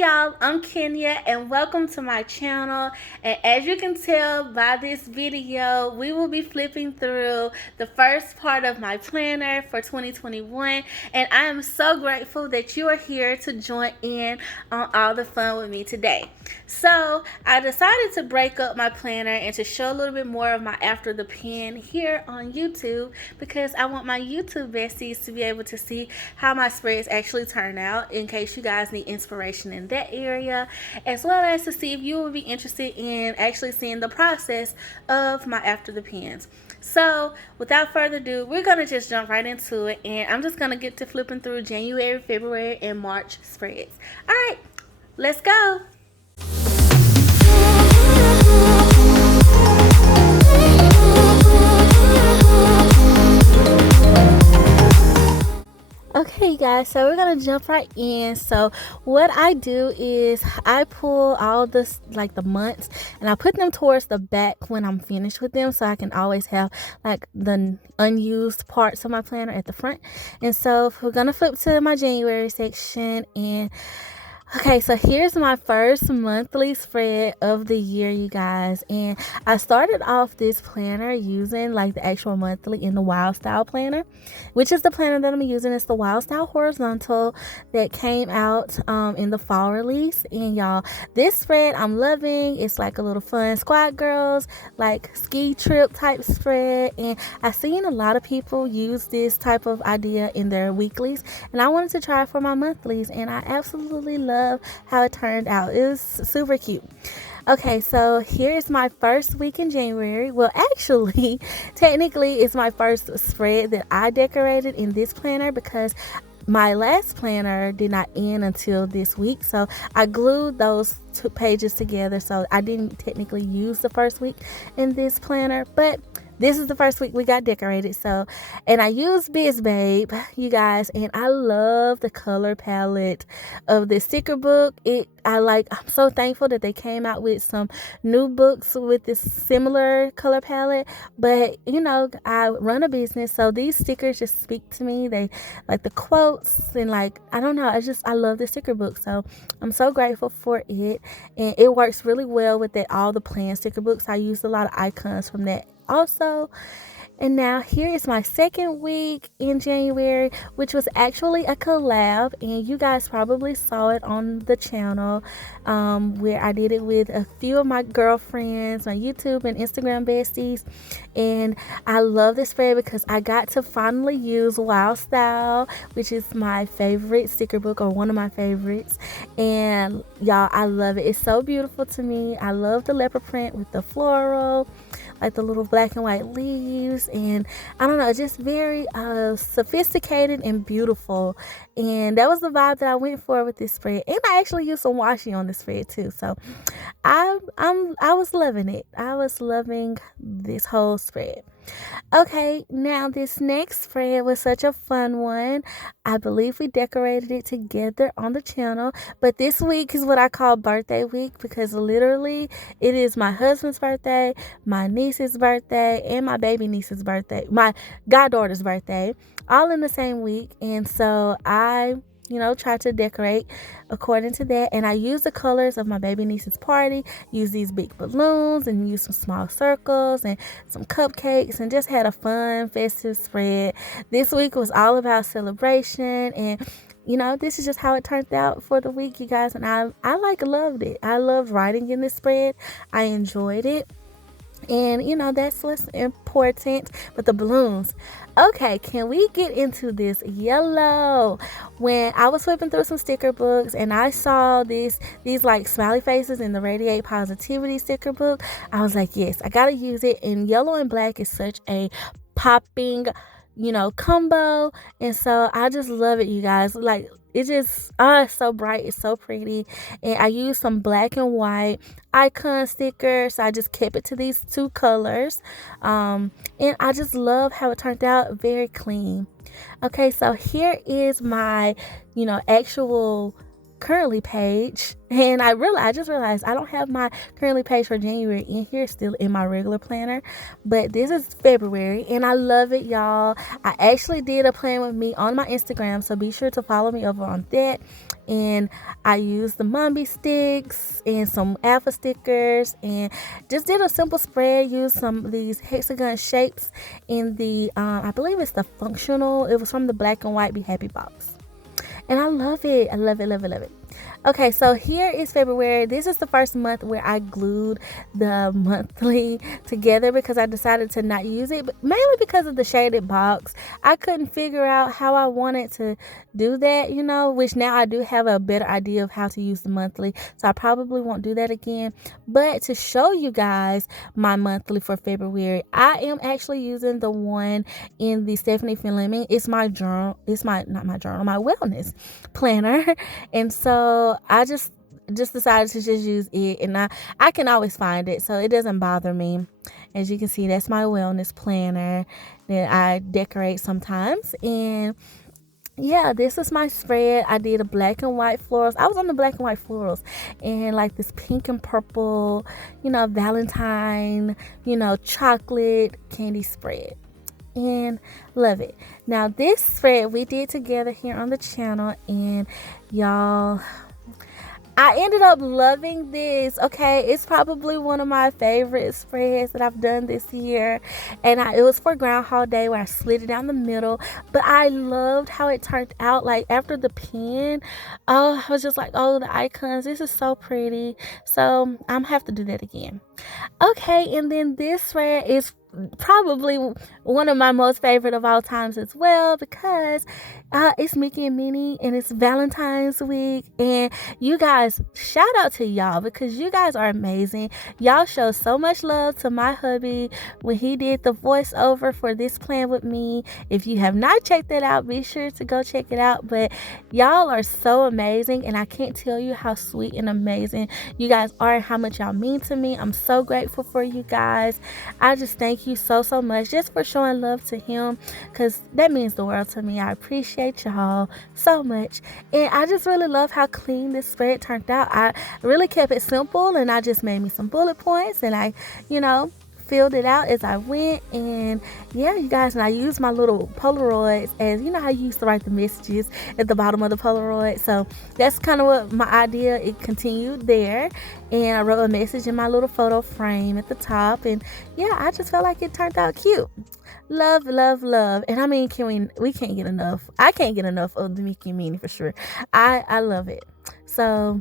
y'all, I'm Kenya and welcome to my channel. And as you can tell by this video, we will be flipping through the first part of my planner for 2021, and I am so grateful that you are here to join in on all the fun with me today. So I decided to break up my planner and to show a little bit more of my after the pen here on YouTube, because I want my YouTube besties to be able to see how my spreads actually turn out, in case you guys need inspiration in that area, as well as to see if you would be interested in actually seeing the process of my after the pens. So without further ado, we're going to just jump right into it, and I'm just going to get to flipping through January, February, and March spreads. All right, let's go. Okay guys, so we're gonna jump right in. So what I do is I pull all this, like the months, and I put them towards the back when I'm finished with them, so I can always have like the unused parts of my planner at the front. And so we're gonna flip to my January section, and okay, so here's my first monthly spread of the year, you guys. And I started off this planner using like the actual monthly in the Wild Style planner, which is the planner that I'm using. It's the Wild Style Horizontal that came out in the fall release. And y'all, this spread I'm loving. It's like a little fun squad girls, like ski trip type spread. And I've seen a lot of people use this type of idea in their weeklies, and I wanted to try it for my monthlies, and I absolutely love how it turned out. It was super cute. Okay, so here's my first week in January. Well, actually, technically, it's my first spread that I decorated in this planner, because my last planner did not end until this week, so I glued those two pages together, so I didn't technically use the first week in this planner, but this is the first week we got decorated. So, and I used Biz Babe, you guys, and I love the color palette of this sticker book. I'm so thankful that they came out with some new books with this similar color palette. But you know, I run a business, so these stickers just speak to me. They like the quotes, and like, I don't know, I love this sticker book. So I'm so grateful for it, and it works really well with all the plan sticker books. I used a lot of icons from that also. And now here is my second week in January, which was actually a collab, and you guys probably saw it on the channel, where I did it with a few of my girlfriends, my YouTube and Instagram besties. And I love this spread because I got to finally use Wild Style, which is my favorite sticker book, or one of my favorites. And y'all, I love it. It's so beautiful to me. I love the leopard print with the floral, like the little black and white leaves, and I don't know, just very sophisticated and beautiful. And that was the vibe that I went for with this spread. And I actually used some washi on this spread too, so I was loving it. I was loving this whole spread. Okay, now this next spread was such a fun one. I believe we decorated it together on the channel, but this week is what I call birthday week, because literally it is my husband's birthday, my niece's birthday, and my baby niece's birthday, my goddaughter's birthday, all in the same week. And so I try to decorate according to that. And I use the colors of my baby niece's party, use these big balloons, and use some small circles and some cupcakes, and just had a fun, festive spread. This week was all about celebration, and this is just how it turned out for the week, you guys. And I loved it. I loved writing in this spread. I enjoyed it. And that's what's important. But the balloons, okay, can we get into this yellow? When I was flipping through some sticker books and I saw these like smiley faces in the Radiate Positivity sticker book, I was like, yes, I gotta use it. And yellow and black is such a popping combo, and so I just love it, you guys. Like, it just it's so bright, it's so pretty. And I used some black and white icon stickers, so I just kept it to these two colors, and I just love how it turned out. Very clean. Okay, so here is my actual currently page, and I just realized I don't have my currently page for January in here, still in my regular planner, but this is February and I love it, y'all. I actually did a plan with me on my Instagram, so be sure to follow me over on that. And I used the Mumby sticks and some alpha stickers and just did a simple spread. Used some of these hexagon shapes in the I believe it's the functional, it was from the Black and White Be Happy box, and I love it. I love it, love it, love it. Okay, so here is February. This is the first month where I glued the monthly together because I decided to not use it, but mainly because of the shaded box. I couldn't figure out how I wanted to do that, which now I do have a better idea of how to use the monthly, so I probably won't do that again. But to show you guys my monthly for February, I am actually using the one in the Stephanie Fleming. It's my journal. It's my wellness planner. And so I just decided to just use it, and I can always find it, so it doesn't bother me. As you can see, that's my wellness planner that I decorate sometimes. And yeah, this is my spread. I did a black and white florals. I was on the black and white florals and like this pink and purple, Valentine, chocolate candy spread, and love it. Now this spread we did together here on the channel, and y'all, I ended up loving this. Okay, it's probably one of my favorite spreads that I've done this year, and it was for Groundhog Day where I slid it down the middle. But I loved how it turned out. Like after the pen, oh, I was just like, oh, the icons, this is so pretty. So I'm gonna have to do that again. Okay, and then this spread is probably one of my most favorite of all times as well, because it's Mickey and Minnie and it's Valentine's week, and you guys, shout out to y'all because you guys are amazing. Y'all show so much love to my hubby when he did the voiceover for this plan with me. If you have not checked that out, be sure to go check it out. But y'all are so amazing, and I can't tell you how sweet and amazing you guys are and how much y'all mean to me. I'm so grateful for you guys. I just thank you so much just for showing love to him, because that means the world to me. I appreciate y'all so much, and I just really love how clean this spread turned out. I really kept it simple, and I just made me some bullet points, and I filled it out as I went. And yeah, you guys, and I used my little Polaroids, as how you used to write the messages at the bottom of the Polaroid. So that's kind of what my idea, it continued there, and I wrote a message in my little photo frame at the top. And yeah, I just felt like it turned out cute. Love, love, love. And I mean, we can't get enough. I can't get enough of the Mickey and Minnie for sure. I love it. So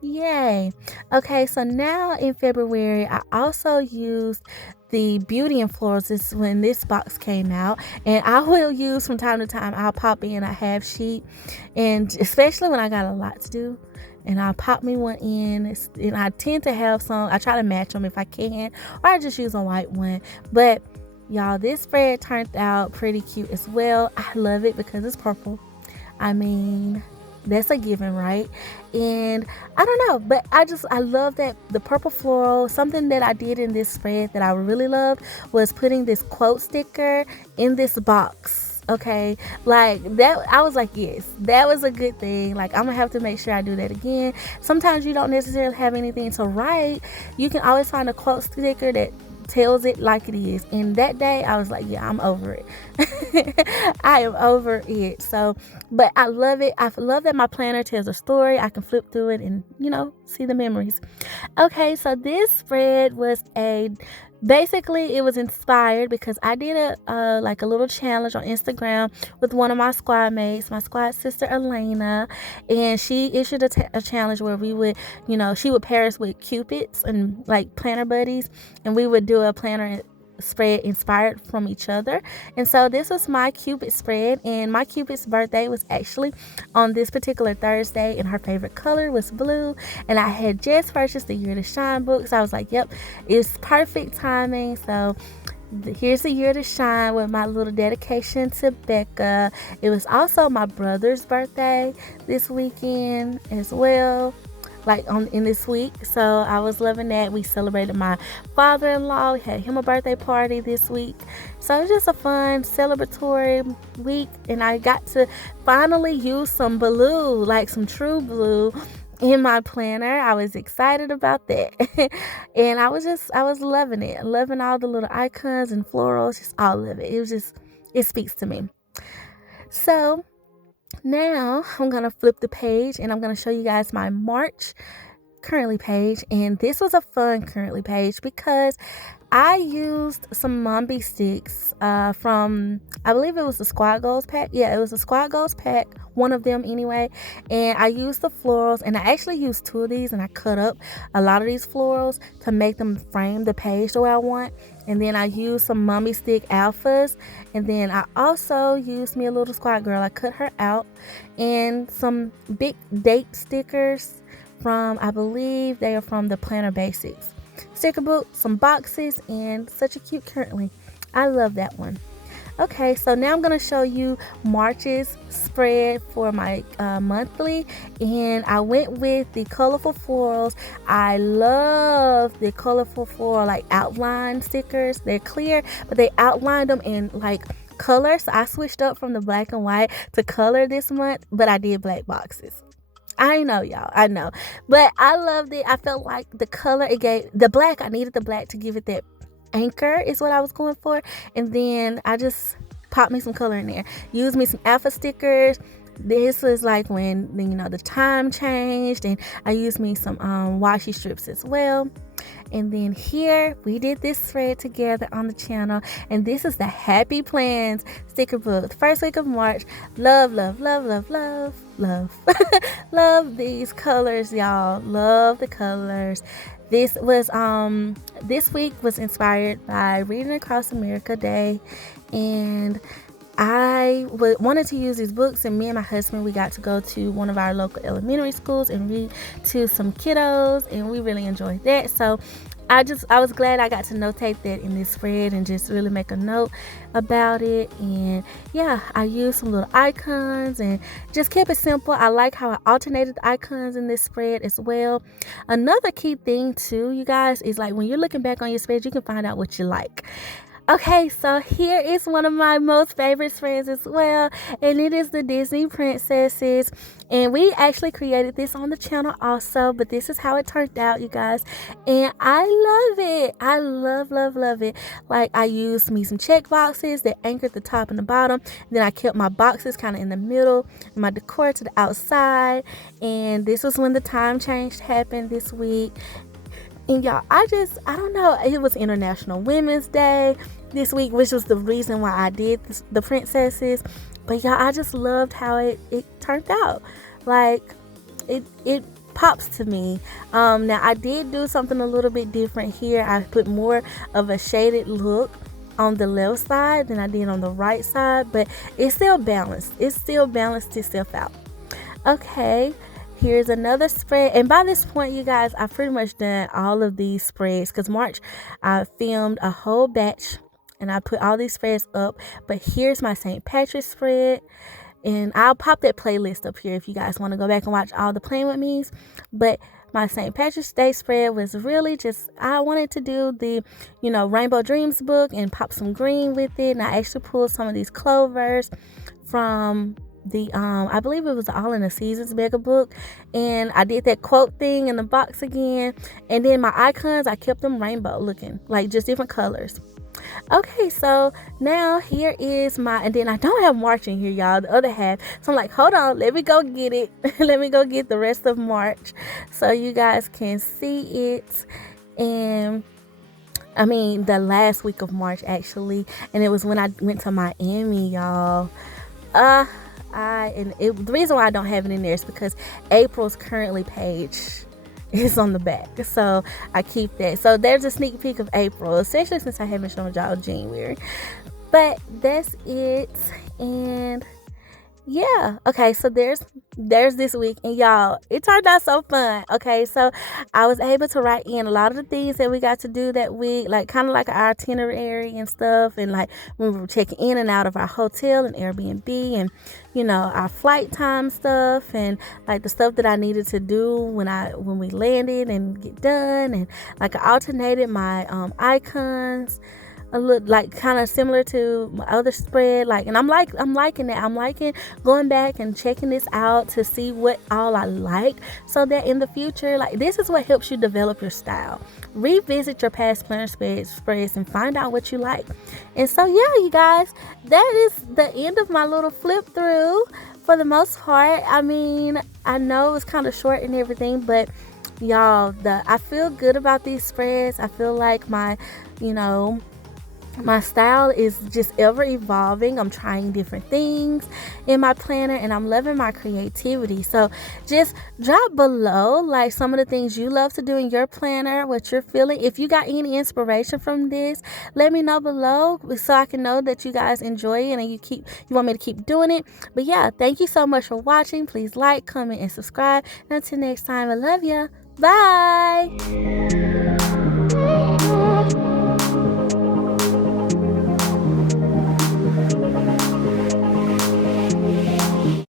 yay. Okay, so now in February, I also used the Beauty and Florals. This is when this box came out, and I will use from time to time. I'll pop in a half sheet, and especially when I got a lot to do, and I'll pop me one in. And I tend to have some, I try to match them if I can, or I just use a white one. But y'all, this spread turned out pretty cute as well. I love it because it's purple. I mean, that's a given, right? And I don't know, but I love that the purple floral. Something that I did in this spread that I really loved was putting this quote sticker in this box. Okay, like that, I was like, yes, that was a good thing. Like, I'm gonna have to make sure I do that again. Sometimes you don't necessarily have anything to write. You can always find a quote sticker that tells it like it is. And that day I was like, yeah, I'm over it. I am over it. So, but I love it. I love that my planner tells a story. I can flip through it and see the memories. Okay, so this spread was basically, it was inspired because I did a little challenge on Instagram with one of my squad mates, my squad sister Elena, and she issued a challenge where we would, she would pair us with Cupids and like planner buddies, and we would do a planner spread inspired from each other. And so this was my Cupid spread, and my Cupid's birthday was actually on this particular Thursday, and her favorite color was blue, and I had just purchased the Year to Shine book, so I was like, yep, it's perfect timing. So here's the Year to Shine with my little dedication to Becca. It was also my brother's birthday this weekend as well. like in this week. So I was loving that. We celebrated my father-in-law. We had him a birthday party this week. So it was just a fun celebratory week, and I got to finally use some blue, like some true blue, in my planner. I was excited about that. And I was loving it. Loving all the little icons and florals, just all of it. It speaks to me. So now I'm going to flip the page and I'm going to show you guys my March currently page. And this was a fun currently page because I used some Mombi sticks from, I believe it was the Squad Goals pack. Yeah, it was the Squad Goals pack, one of them anyway. And I used the florals, and I actually used 2 of these, and I cut up a lot of these florals to make them frame the page the way I want. And then I used some Mombi stick alphas, and then I also used me a little Squad Girl. I cut her out, and some big date stickers from, I believe they are from the Planner Basics sticker book, some boxes, and such a cute currently. I love that one. Okay, so now I'm going to show you March's spread for my monthly, and I went with the colorful florals. I love the colorful floral like outline stickers. They're clear, but they outlined them in like color. So I switched up from the black and white to color this month, but I did black boxes. I know, y'all. I know. But I loved it. I felt like the color it gave, the black, I needed the black to give it that anchor is what I was going for. And then I just popped me some color in there. Used me some alpha stickers. This was like when, the time changed. And I used me some washi strips as well. And then here we did this thread together on the channel, and this is the Happy Plans sticker book, the first week of March. Love love these colors, y'all. Love the colors. This week was inspired by Reading Across America Day, and I wanted to use these books, and me and my husband, we got to go to one of our local elementary schools and read to some kiddos, and we really enjoyed that. So I was glad I got to notate that in this spread and just really make a note about it. And yeah, I used some little icons and just kept it simple. I like how I alternated the icons in this spread as well. Another key thing too, you guys, is like when you're looking back on your spread, you can find out what you like. Okay, so here is one of my most favorite spreads as well, and it is the Disney princesses. And we actually created this on the channel also, but this is how it turned out, you guys. And I love it. I love it. Like, I used me some check boxes that anchored the top and the bottom. Then I kept my boxes kind of in the middle, and my decor to the outside. And this was when the time change happened this week. And y'all, I don't know, it was International Women's Day this week, which was the reason why I did the princesses. But y'all, I just loved how it turned out. Like, it pops to me. Now, I did do something a little bit different here. I put more of a shaded look on the left side than I did on the right side, but it's still balanced. It still balanced itself out. Okay. Here's another spread, and by this point, you guys, I've pretty much done all of these spreads because March I filmed a whole batch and I put all these spreads up. But here's my St. Patrick's spread, and I'll pop that playlist up here if you guys want to go back and watch all the Playing With Me's. But my St. Patrick's Day spread was really just, I wanted to do the, Rainbow Dreams book and pop some green with it, and I actually pulled some of these clovers from the I believe it was the All in the Seasons mega book, and I did that quote thing in the box again. And then my icons, I kept them rainbow looking, like just different colors. Okay, so now here is and then I don't have March in here, y'all, the other half. So I'm like, hold on, let me go get it. Let me go get the rest of March so you guys can see it. And I mean the last week of March actually, and it was when I went to Miami, y'all. The reason why I don't have it in there is because April's currently page is on the back, so I keep that. So there's a sneak peek of April, especially since I haven't shown y'all January. But that's it, and yeah, okay, so there's this week, and y'all, it turned out so fun. Okay, so I was able to write in a lot of the things that we got to do that week, like kind of like our itinerary and stuff, and like when we were checking in and out of our hotel and Airbnb, and our flight time stuff, and like the stuff that I needed to do when we landed and get done, and like I alternated my icons a little, like kind of similar to my other spread, like, and I'm liking that. I'm liking going back and checking this out to see what all I like, so that in the future, like, this is what helps you develop your style. Revisit your past planner spreads and find out what you like. And so yeah, you guys, that is the end of my little flip through. For the most part, I mean, I know it's kind of short and everything, but y'all, I feel good about these spreads. I feel like you know my style is just ever evolving. I'm trying different things in my planner, and I'm loving my creativity. So just drop below like some of the things you love to do in your planner, what you're feeling. If you got any inspiration from this, let me know below so I can know that you guys enjoy it and you want me to keep doing it. But yeah, thank you so much for watching. Please like, comment, and subscribe. And until next time, I love ya. Bye.